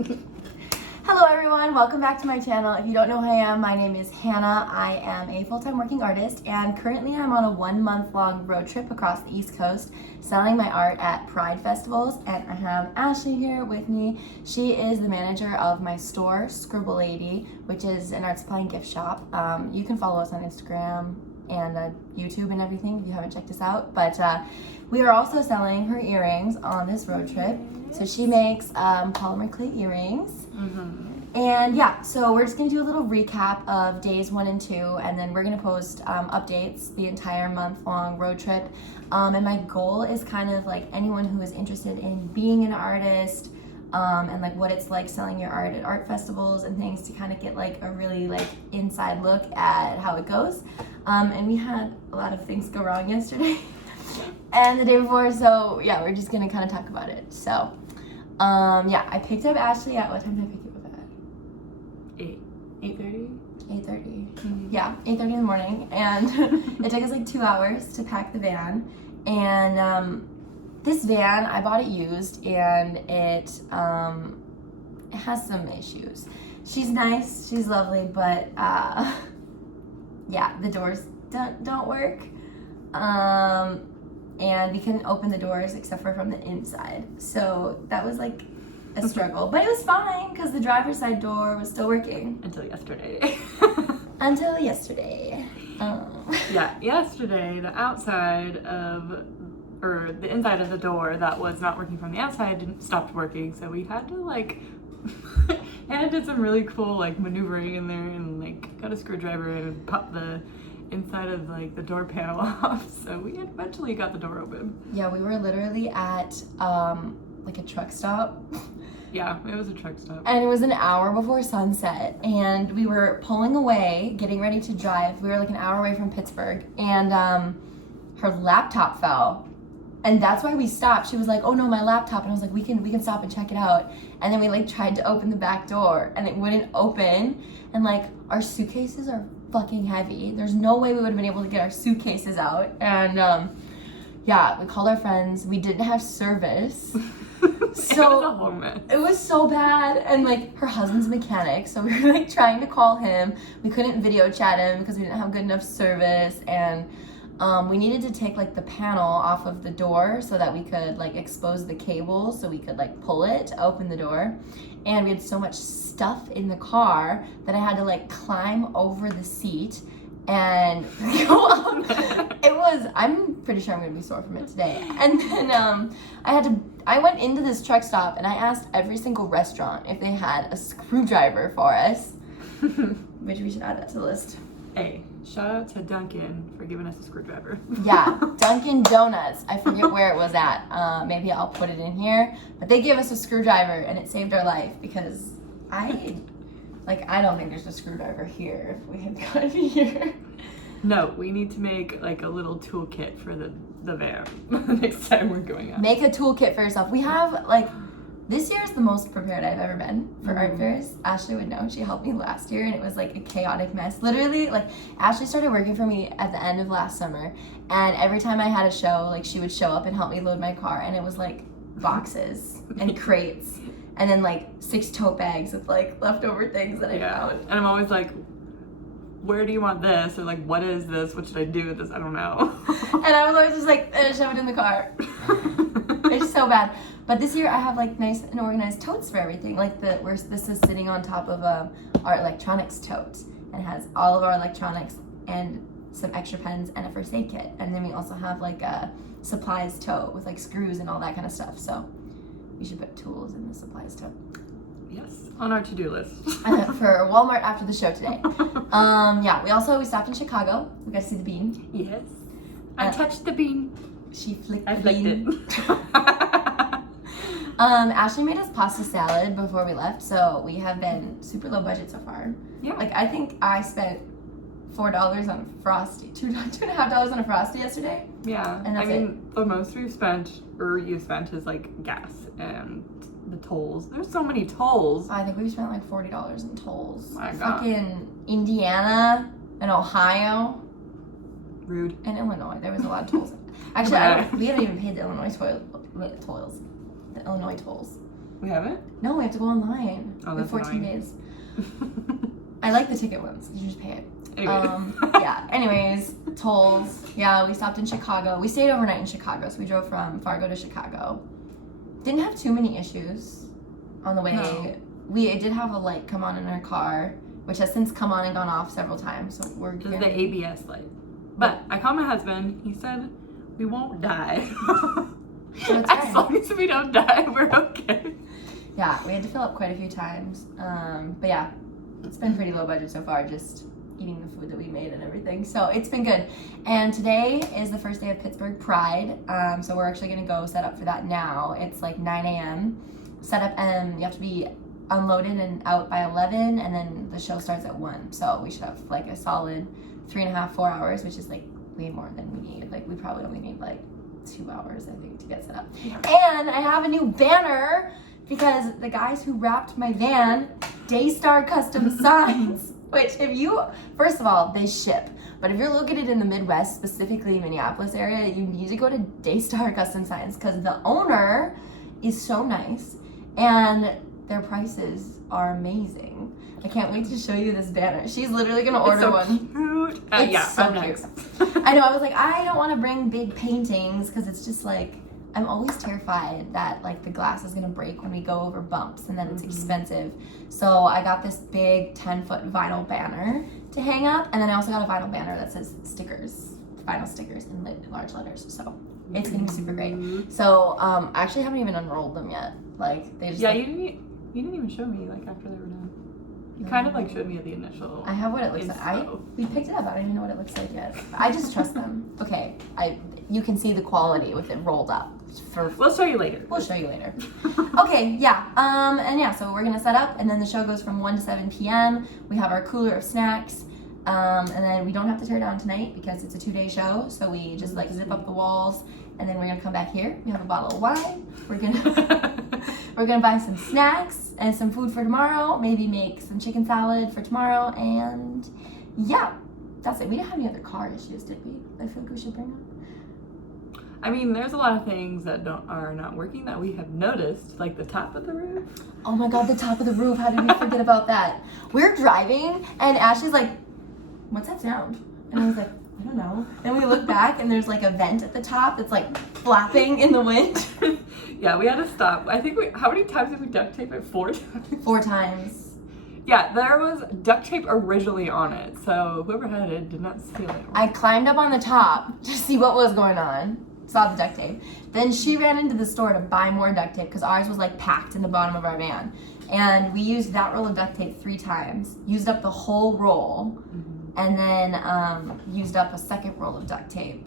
Hello everyone, welcome back to my channel. If you don't know who I am, my name is Hannah. I am a full-time working artist and currently I'm on a 1-month long road trip across the East Coast selling my art at Pride festivals, and I have Ashley here with me. She is the manager of my store, Scribble Lady, which is an art supply and gift shop. You can follow us on Instagram and YouTube and everything if you haven't checked us out, but we are also selling her earrings on this road trip. So she makes polymer clay earrings. And yeah, so we're just gonna do a little recap of days 1 and 2, and then we're gonna post updates the entire month-long road trip. And my goal is kind of like anyone who is interested in being an artist and like what it's like selling your art at art festivals and things, to kind of get like a really like inside look at how it goes. And we had a lot of things go wrong yesterday and the day before, so yeah, we're just gonna kind of talk about it. So yeah, I picked up Ashley at, what time did I pick you up at? 8:30? 8:30. Yeah, 8:30 in the morning, and it took us like 2 hours to pack the van. And this van, I bought it used, and it has some issues. She's nice, she's lovely, but yeah, the doors don't work. And we couldn't open the doors except for from the inside. So that was like a struggle, but it was fine because the driver's side door was still working. Until yesterday. Until yesterday. Yeah, yesterday the outside of, or the inside of the door that was not working from the outside stopped working. So we had to like, Hannah did some really cool like maneuvering in there and like got a screwdriver and popped the inside of like the door panel off, so we eventually got the door open. Yeah, we were literally at like a truck stop. Yeah, it was a truck stop. And it was an hour before sunset, and we were pulling away, getting ready to drive. We were like an hour away from Pittsburgh, and her laptop fell. And that's why we stopped. She was like, "Oh no, my laptop." And I was like, we can stop and check it out. And then we like tried to open the back door and it wouldn't open. And like our suitcases are fucking heavy. There's no way we would have been able to get our suitcases out. And yeah, we called our friends. We didn't have service. So it was a whole mess. It was so bad. And like her husband's a mechanic, so we were like trying to call him. We couldn't video chat him because we didn't have good enough service. And we needed to take like the panel off of the door so that we could like expose the cable so we could like pull it to open the door. And we had so much stuff in the car that I had to like climb over the seat and go up. I'm pretty sure I'm gonna be sore from it today. And then I went into this truck stop and I asked every single restaurant if they had a screwdriver for us, which we should add that to the list. Hey, shout out to Duncan for giving us a screwdriver. Yeah, Dunkin' Donuts. I forget where it was at. Maybe I'll put it in here. But they gave us a screwdriver and it saved our life, because I don't think there's a screwdriver here if we had gotten here. No, we need to make like a little toolkit for the van next time we're going out. Make a toolkit for yourself. We have like, this year is the most prepared I've ever been for art fairs. Ashley would know. She helped me last year and it was like a chaotic mess. Literally, like Ashley started working for me at the end of last summer, and every time I had a show, like she would show up and help me load my car, and it was like boxes and crates and then like 6 tote bags with like leftover things that I found. And I'm always like, where do you want this? Or like, what is this? What should I do with this? I don't know. And I was always just like, shove it in the car. It's so bad. But this year I have like nice and organized totes for everything. Like this is sitting on top of our electronics tote, and has all of our electronics and some extra pens and a first aid kit. And then we also have like a supplies tote with like screws and all that kind of stuff. So we should put tools in the supplies tote. Yes, on our to-do list. For Walmart after the show today. Yeah, we stopped in Chicago. We got to see the bean. Yes. I touched the bean. She flicked I the flicked bean. it. Ashley made us pasta salad before we left, so we have been super low budget so far. Yeah. Like I think I spent $4 on a Frosty, $2.50 on a Frosty yesterday. Yeah. And that's the most we've spent, or you spent, is like gas and the tolls. There's so many tolls. I think we spent like $40 in tolls. My God. Fucking Indiana and Ohio. Rude. And Illinois. There was a lot of tolls. Actually, we haven't even paid the Illinois tolls. The Illinois tolls. We haven't? No, we have to go online. Oh, We have that's 14 annoying. days. I like the ticket ones. You just pay it. Anyway. Yeah. Anyways, tolls. Yeah, we stopped in Chicago. We stayed overnight in Chicago, so we drove from Fargo to Chicago. Didn't have too many issues on the way. No. We did have a light come on in our car, which has since come on and gone off several times. So we're This is the ABS light. But I called my husband. He said we won't die. So it's As fine. long as we don't die, we're okay. Yeah, we had to fill up quite a few times. But yeah, it's been pretty low budget so far, just eating the food that we made and everything. So it's been good. And today is the first day of Pittsburgh Pride. So we're actually gonna go set up for that now. It's like 9 a.m. Set up, and you have to be unloaded and out by 11, and then the show starts at 1. So we should have like a solid 3.5, 4 hours, which is like way more than we need. Like we probably only need like 2 hours, I think, to get set up. And I have a new banner because the guys who wrapped my van, Daystar Custom Signs, which if you, first of all, they ship. But if you're located in the Midwest, specifically Minneapolis area, you need to go to Daystar Custom Signs because the owner is so nice and their prices are amazing. I can't wait to show you this banner. She's literally gonna order so one. Cute. It's Yeah, so I'm cute. next. I know, I was like, I don't want to bring big paintings because it's just like, I'm always terrified that like the glass is gonna break when we go over bumps, and then it's expensive. So I got this big 10-foot vinyl banner to hang up, and then I also got a vinyl banner that says stickers, vinyl stickers in large letters. So it's gonna be super great. So I actually haven't even unrolled them yet. Like they just Yeah, like, you didn't even show me like after they were done. You kind of like showed me at the initial. I have what it looks like. We picked it up. I don't even know what it looks like yet. I just trust them. Okay, you can see the quality with it rolled up. We'll show you later. We'll show you later. Okay, yeah. And yeah, so we're gonna set up, and then the show goes from 1 to 7 p.m. We have our cooler of snacks, and then we don't have to tear down tonight because it's a 2-day show. So we just like zip up the walls, and then we're gonna come back here. We have a bottle of wine. We're gonna buy some snacks and some food for tomorrow. Maybe make some chicken salad for tomorrow, and yeah, that's it. We didn't have any other car issues, did we? I feel like we should bring up. I mean, there's a lot of things that are not working that we have noticed, like the top of the roof. Oh my god, the top of the roof. How did we forget about that? We're driving, and Ashley's like, what's that sound? And I was like, I don't know. And we look back, and there's like a vent at the top that's like flapping in the wind. Yeah, we had to stop. I think how many times did we duct tape it? 4 times? 4 times. Yeah, there was duct tape originally on it, so whoever had it did not steal it. I climbed up on the top to see what was going on. Saw the duct tape. Then she ran into the store to buy more duct tape because ours was like packed in the bottom of our van. And we used that roll of duct tape 3 times, used up the whole roll, and then used up a second roll of duct tape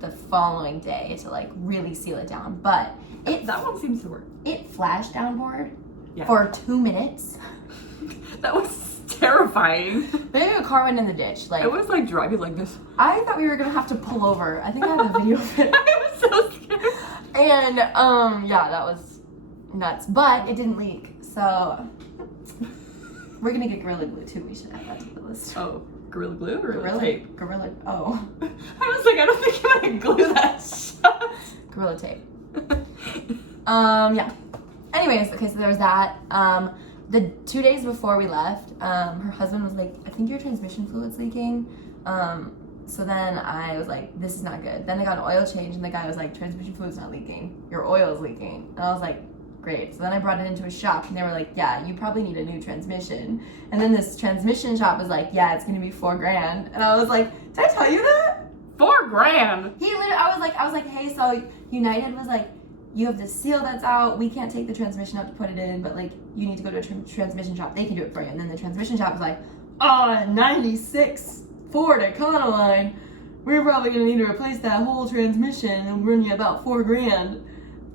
the following day to like really seal it down. But that one seems to work. It flashed downboard Yeah. for 2 minutes. That was terrifying. Maybe a car went in the ditch. Like I was like driving like this. I thought we were gonna have to pull over. I think I have a video of it. I was so scared. And yeah, that was nuts. But it didn't leak, so we're gonna get Gorilla Glue too. We should add that to the list. Oh, Gorilla Glue or Gorilla Tape? Gorilla. Oh, I was like, I don't think I'm gonna glue that shut. Gorilla Tape. Yeah. Anyways, okay, so there was that. The 2 days before we left, her husband was like, I think your transmission fluid's leaking. So then I was like, this is not good. Then I got an oil change, and the guy was like, transmission fluid's not leaking. Your oil's leaking. And I was like, great. So then I brought it into a shop, and they were like, yeah, you probably need a new transmission. And then this transmission shop was like, yeah, it's gonna be $4,000. And I was like, did I tell you that? $4,000. He literally, I was like, hey, so United was like, you have this seal that's out. We can't take the transmission out to put it in, but like, you need to go to a transmission shop. They can do it for you. And then the transmission shop was like, oh, 96 Ford Econoline. We're probably gonna need to replace that whole transmission and run you about $4,000.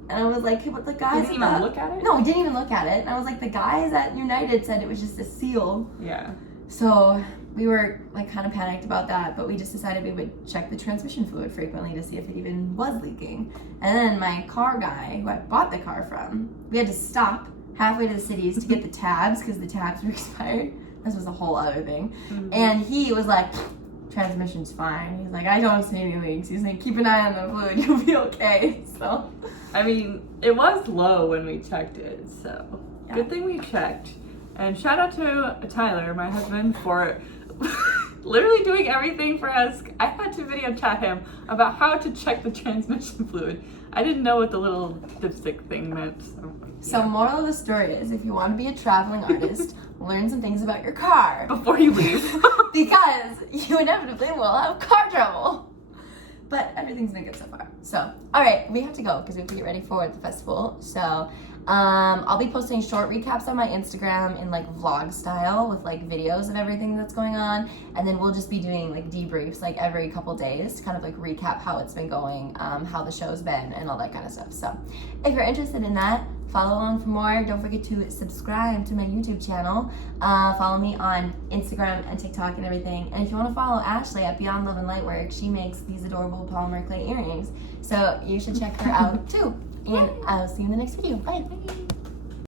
And I was like, hey, but the guys didn't even look at it? No, we didn't even look at it. And I was like, the guys at United said it was just a seal. Yeah. So we were like kind of panicked about that, but we just decided we would check the transmission fluid frequently to see if it even was leaking. And then my car guy, who I bought the car from, we had to stop halfway to the cities to get the tabs because the tabs were expired. This was a whole other thing. And he was like, transmission's fine. He's like, I don't see any leaks. He's like, keep an eye on the fluid, you'll be okay. So I mean, it was low when we checked it, so. Yeah. Good thing we checked. And shout out to Tyler, my husband, for literally doing everything for us. I had to video chat him about how to check the transmission fluid. I didn't know what the little dipstick thing meant. So moral of the story is, if you want to be a traveling artist, learn some things about your car. Before you leave. Because you inevitably will have car trouble. But everything's been good so far. So, all right, we have to go because we have to get ready for the festival. So, I'll be posting short recaps on my Instagram in like vlog style with like videos of everything that's going on. And then we'll just be doing like debriefs like every couple days to kind of like recap how it's been going, how the show's been, and all that kind of stuff. So, if you're interested in that, follow along for more. Don't forget to subscribe to my YouTube channel. Follow me on Instagram and TikTok and everything. And if you want to follow Ashley at Beyond Love and Lightwork, she makes these adorable polymer clay earrings. So you should check her out too. And I'll see you in the next video. Bye.